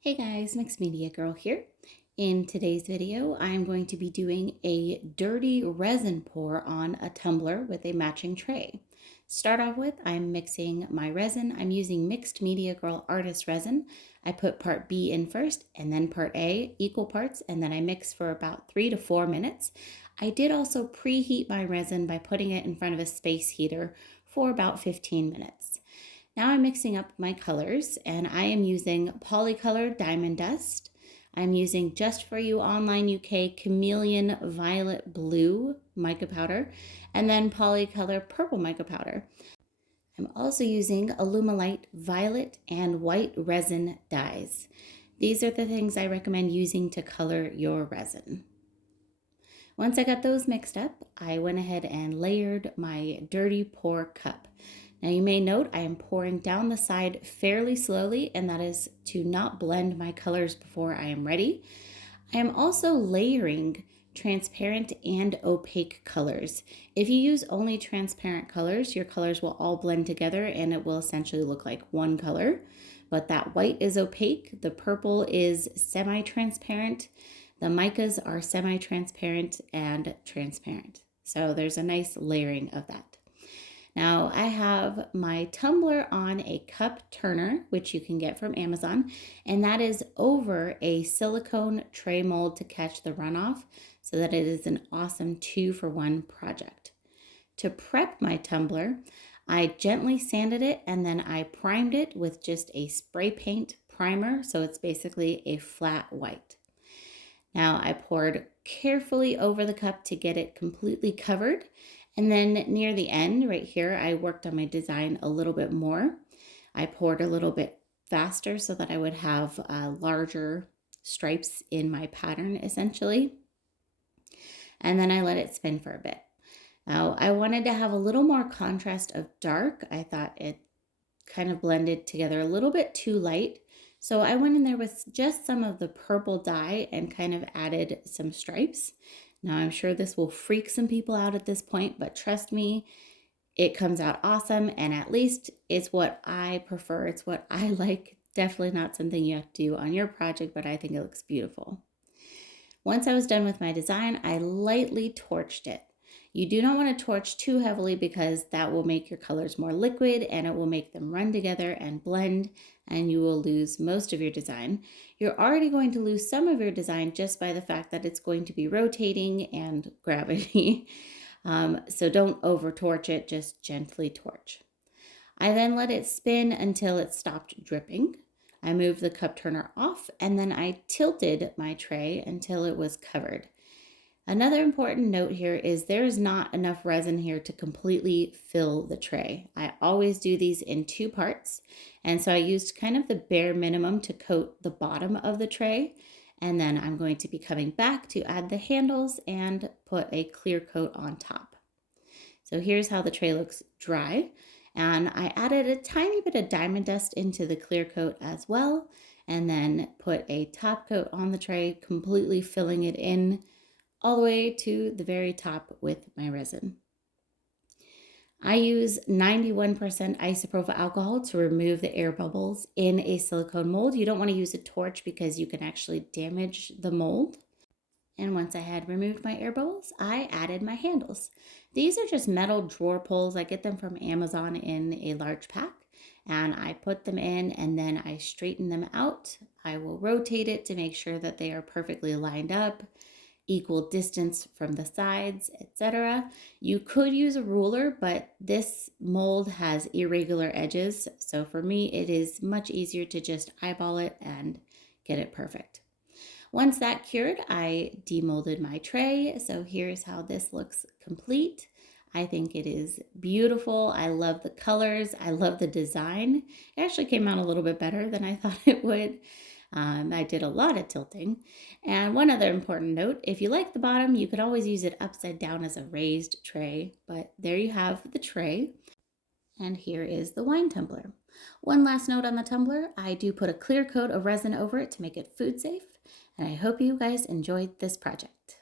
Hey guys, Mixed Media Girl here. In today's video, I'm going to be doing a dirty resin pour on a tumbler with a matching tray. Start off with, I'm mixing my resin. I'm using Mixed Media Girl Artist Resin. I put part B in first and then part A, equal parts, and then I mix for about 3 to 4 minutes. I did also preheat my resin by putting it in front of a space heater for about 15 minutes. Now I'm mixing up my colors and I am using Polycolor Diamond Dust. I'm using Just For You Online UK Chameleon Violet Blue mica powder and then Polycolor Purple mica powder. I'm also using Alumilite Violet and White Resin dyes. These are the things I recommend using to color your resin. Once I got those mixed up, I went ahead and layered my dirty pour cup. Now you may note I am pouring down the side fairly slowly, and that is to not blend my colors before I am ready. I am also layering transparent and opaque colors. If you use only transparent colors, your colors will all blend together and it will essentially look like one color. But that white is opaque, the purple is semi-transparent, the micas are semi-transparent and transparent. So there's a nice layering of that. Now I have my tumbler on a cup turner, which you can get from Amazon, and that is over a silicone tray mold to catch the runoff so that it is an awesome 2-for-1 project. To prep my tumbler, I gently sanded it and then I primed it with just a spray paint primer, so it's basically a flat white. Now I poured carefully over the cup to get it completely covered. And then near the end, right here, I worked on my design a little bit more. I poured a little bit faster so that I would have larger stripes in my pattern, essentially. And then I let it spin for a bit. Now, I wanted to have a little more contrast of dark. I thought it kind of blended together a little bit too light. So I went in there with just some of the purple dye and kind of added some stripes. Now I'm sure this will freak some people out at this point, but trust me, it comes out awesome, and at least it's what I prefer. It's what I like. Definitely not something you have to do on your project, but I think it looks beautiful. Once I was done with my design, I lightly torched it. You do not want to torch too heavily because that will make your colors more liquid and it will make them run together and blend, and you will lose most of your design. You're already going to lose some of your design just by the fact that it's going to be rotating and gravity. So don't over torch it, just gently torch. I then let it spin until it stopped dripping. I moved the cup turner off and then I tilted my tray until it was covered. Another important note here is there is not enough resin here to completely fill the tray. I always do these in 2 parts, and so I used kind of the bare minimum to coat the bottom of the tray, and then I'm going to be coming back to add the handles and put a clear coat on top. So here's how the tray looks dry, and I added a tiny bit of diamond dust into the clear coat as well, and then put a top coat on the tray, completely filling it in all the way to the very top with my resin. I use 91% isopropyl alcohol to remove the air bubbles in a silicone mold. You don't want to use a torch because you can actually damage the mold. And once I had removed my air bubbles, I added my handles. These are just metal drawer pulls. I get them from Amazon in a large pack. And I put them in and then I straighten them out. I will rotate it to make sure that they are perfectly lined up, equal distance from the sides, etc. You could use a ruler, but this mold has irregular edges. So for me, it is much easier to just eyeball it and get it perfect. Once that cured, I demolded my tray. So here's how this looks complete. I think it is beautiful. I love the colors. I love the design. It actually came out a little bit better than I thought it would. I did a lot of tilting. And one other important note, if you like the bottom, you could always use it upside down as a raised tray. But there you have the tray. And here is the wine tumbler. One last note on the tumbler, I do put a clear coat of resin over it to make it food safe. And I hope you guys enjoyed this project.